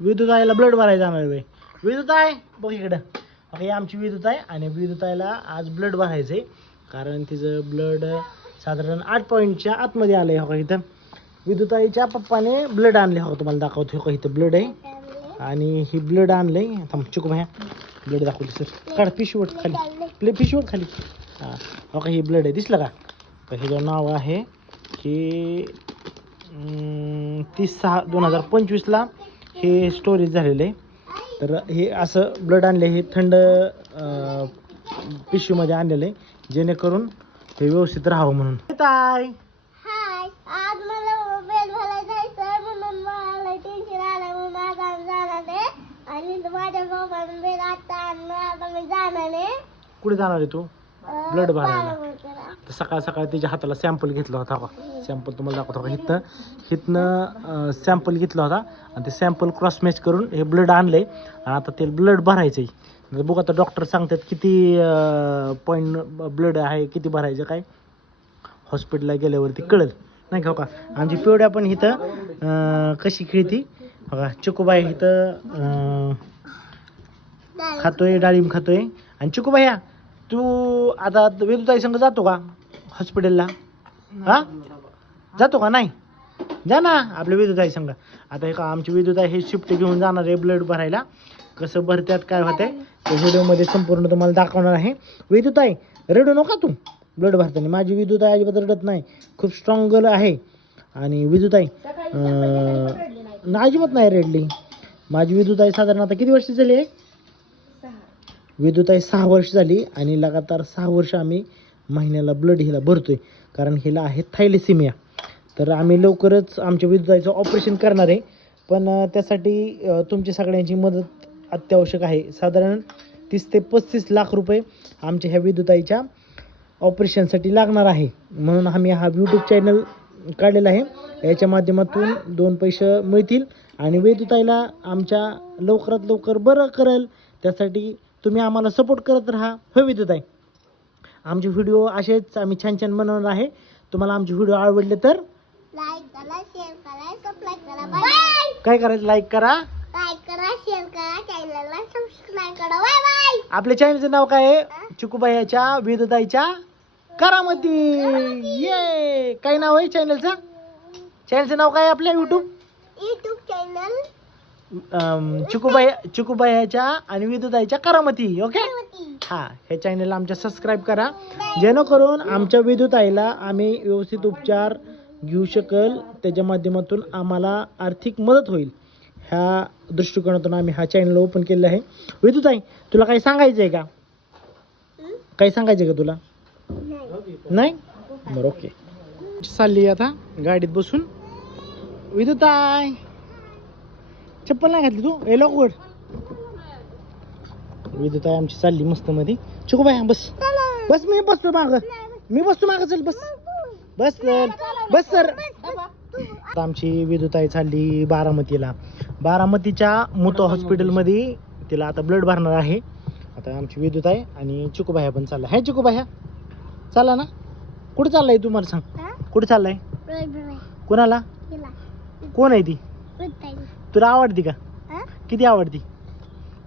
विद्युताईला blood भरायला जाणार आहे. विद्युताई बघ इकडं. ओके, आमची विद्युताई आणि विद्युताईला आज ब्लड भरायचं आहे कारण तिचं ब्लड साधारण 8 पॉईंटच्या आतमध्ये आलं आहे. हो का, इथं विद्युताईच्या पप्पाने ब्लड आणले. हो, तुम्हाला दाखवतो. हो का, इथं ब्लड आहे आणि ही ब्लड आणलंय. थांब चिकू भाया, ब्लड दाखवते सर. काढ पिशवट खाली, पिशवट खाली. हां, हो का, ही ब्लड आहे. दिसलं का? तर हे जे नाव आहे की 30/6/2025ला हे स्टोरेज झालेलं आहे. तर हे असं ब्लड आणले, हे थंड पिशवीमध्ये आणलेलं आहे जेणेकरून हे व्यवस्थित राहावं म्हणून. ताई आज मला बेल भरायला जायचं म्हणून मला टेन्शन आलं म्हणून आज आम्ही जाणार आहे. आणि माझ्या बाबांना बेल आता मी जाणार आहे. कुठे जाणार आहे तू? ब्लड भरायला. तर सकाळ सकाळी तिच्या हाताला सॅम्पल घेतला होता. सॅम्पल तुम्हाला दाखवतो का? हिथनं सॅम्पल घेतला होता आणि ते सॅम्पल क्रॉस मॅच करून हे ब्लड आणलंय आणि आता ते ब्लड भरायचं आहे. बघू आता डॉक्टर सांगतात किती पॉईंट ब्लड आहे, किती भरायचं काय हॉस्पिटलला गेल्यावरती कळेल नाही का? आमची पिवड्या पण इथं कशी खेळती बघा. चिकूबाई इथं खातोय, डाळिंब खातोय. आणि चिकूबाई तू आता विद्युताई संग जातो का हॉस्पिटलला? हा, जातो का? नाही जा ना आपल्या विद्युताई संग. आता हे का आमची विद्युताई हे शिफ्ट घेऊन जाणार आहे ब्लड भरायला. कसं भरत्यात काय होतंय ते व्हिडिओमध्ये संपूर्ण तुम्हाला दाखवणार आहे. विद्युताई रडू नका तू ब्लड भरताना. माझी विद्युताई अजिबात रडत नाही, खूप स्ट्रॉंग गर्ल आहे. आणि विद्युताई अजिबात नाही रडली. माझी विद्युताई साधारण आता किती वर्ष झाली आहे? विद्युताई 6 वर्ष झाली आणि लगातार 6 वर्ष आम्ही महिन्याला ब्लड हिला भरतोय कारण हिला आहे थायलेसिमिया. तर आम्ही लवकरच आमच्या विद्युताईचं ऑपरेशन करणार आहे. पण त्यासाठी तुमची सगळ्यांची मदत अत्यावश्यक आहे. साधारण 30 ते 35 लाख रुपये आमच्या ह्या विद्युताईच्या ऑपरेशनसाठी लागणार आहे. म्हणून आम्ही हा यूट्यूब चॅनल काढलेला आहे. याच्या माध्यमातून 2 पैसे मिळतील आणि विद्युताईला आमच्या लवकरात लवकर बरं करेल. त्यासाठी तुम्ही आम्हाला सपोर्ट करत राहा. हो विद्युताई, आमचे व्हिडिओ असेच आम्ही छान छान बनवणार आहे. तुम्हाला आमचे व्हिडिओ आवडले तर लाईक करा, शेअर करा, सबस्क्राईब करा. बाय. काय करायचं? लाईक करा, शेअर करा, चॅनलला सबस्क्राईब करा. Bye bye. आपल्या चॅनलचं नाव काय आहे? चिकूबाईच्या विद्युताईच्या करामती. ये काय नाव आहे चॅनलचं? चॅनलचं नाव काय आहे आपल्या यूट्यूब चॅनल? चिकूबाईच्या आणि विद्युताईच्या करामती. ओके, हा, हे चॅनल आमच्या सबस्क्राईब करा जेणेकरून आमच्या विद्युताईला आम्ही व्यवस्थित उपचार घेऊ शकेल. त्याच्या माध्यमातून आम्हाला आर्थिक मदत होईल. ह्या दृष्टिकोनातून आम्ही हा चॅनल ओपन केलेला आहे. विद्युताई तुला काही सांगायचं आहे का? काही सांगायचं आहे का तुला? नाही? बरं, ओके. चालली आता गाडीत बसून. विद्युताई चप्पल नाही घातली तू? ए लवकर. विद्युताई आमची चालली मस्त मध्ये. चिकूबाई बस बस, मी बसतो माग, चल बस बस सर, बस सर. आता आमची विद्युताई चालली बारामतीला. बारामतीच्या मुतो हॉस्पिटलमध्ये तिला आता ब्लड भरणार आहे. आता आमची विद्युताई आणि चिकूबाई पण चालला आहे. चिकूबाई चालला ना? कुठे चाललाय तू मला सांग? कुठे चाललाय? कोणाला? कोण आहे ती? तुला आवडती का? किती आवडती?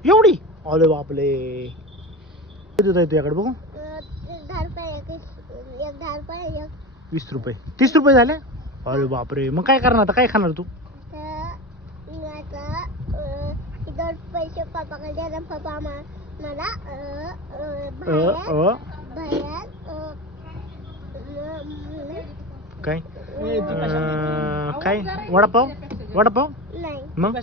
एवढी? अरे बापले. विद्युताई तुझ्याकडे बघू. 20 रुपये 30 रुपये झाले. अरे बापरे. मग काय करणार आता? काय खाणार तू? पैसे पप्पाकडे द्या. पप्पा मला काय काय वडापाव? वडापाव नाही. मग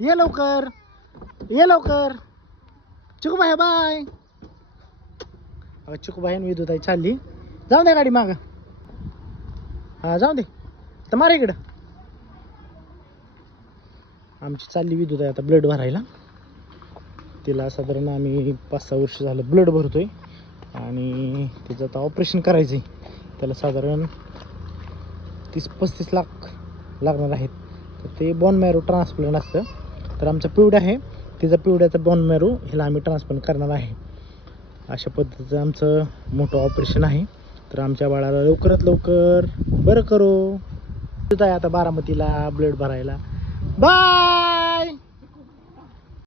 ये लवकर, ये लवकर. चिकूबाई बाय. चिकूबाई आणि विद्युताई चालली. जाऊ दे गाडी माग. हा जाऊ दे. तर मारा इकडं. आमची चालली विद्युताई आता ब्लड भरायला. तिला साधारण आम्ही 5-6 वर्ष झालं ब्लड भरतोय आणि तिचं आता ऑपरेशन करायचं आहे. त्याला साधारण 30-35 लाख लागणार आहेत. तर ते बॉन मॅरो ट्रान्सप्लांट असतं. तर आमचा पिवड्या आहे, तिचा पिवड्याचा बॉन मॅरो ह्याला आम्ही ट्रान्सप्लांट करणार आहे. अशा पद्धतीचं आमचं मोठं ऑपरेशन आहे. तर आमच्या बाळाला लवकरात लवकर बरं करू तिथं आहे आता बारामतीला ब्लड भरायला. बाय.